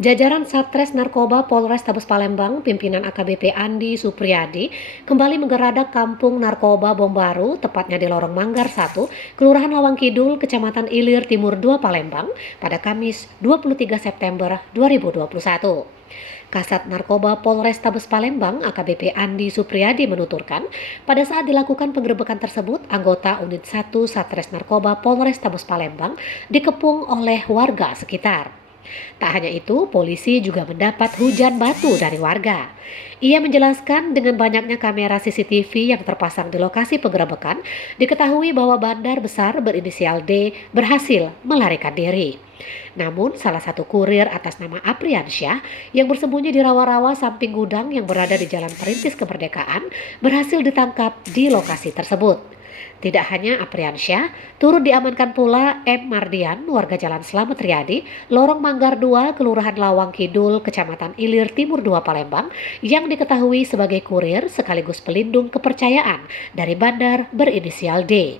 Jajaran Satres Narkoba Polres Tabes Palembang, pimpinan AKBP Andi Supriyadi, kembali menggeradang kampung narkoba Bom Baru, tepatnya di Lorong Manggar 1, Kelurahan Lawang Kidul, Kecamatan Ilir Timur 2 Palembang, pada Kamis 23 September 2021. Kasat Narkoba Polres Tabes Palembang AKBP Andi Supriyadi menuturkan, pada saat dilakukan penggerebekan tersebut, anggota unit 1 Satres Narkoba Polres Tabes Palembang dikepung oleh warga sekitar. Tak hanya itu, polisi juga mendapat hujan batu dari warga. Ia menjelaskan dengan banyaknya kamera CCTV yang terpasang di lokasi penggerebekan, diketahui bahwa bandar besar berinisial D berhasil melarikan diri. Namun, salah satu kurir atas nama Apriansyah yang bersembunyi di rawa-rawa samping gudang yang berada di Jalan Perintis Kemerdekaan berhasil ditangkap di lokasi tersebut. Tidak hanya Apriansyah, turut diamankan pula M. Mardian, warga Jalan Slamet Riyadi, Lorong Manggar 2, Kelurahan Lawang Kidul, Kecamatan Ilir Timur 2 Palembang, yang diketahui sebagai kurir sekaligus pelindung kepercayaan dari bandar berinisial D.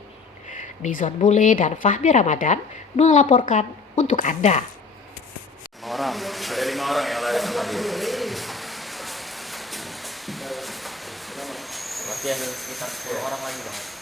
Bizon Bule dan Fahmi Ramadan melaporkan untuk Anda. Orang, ada 5 orang yang lari sama dia. Berarti ada sekitar 10 orang lagi, Bang.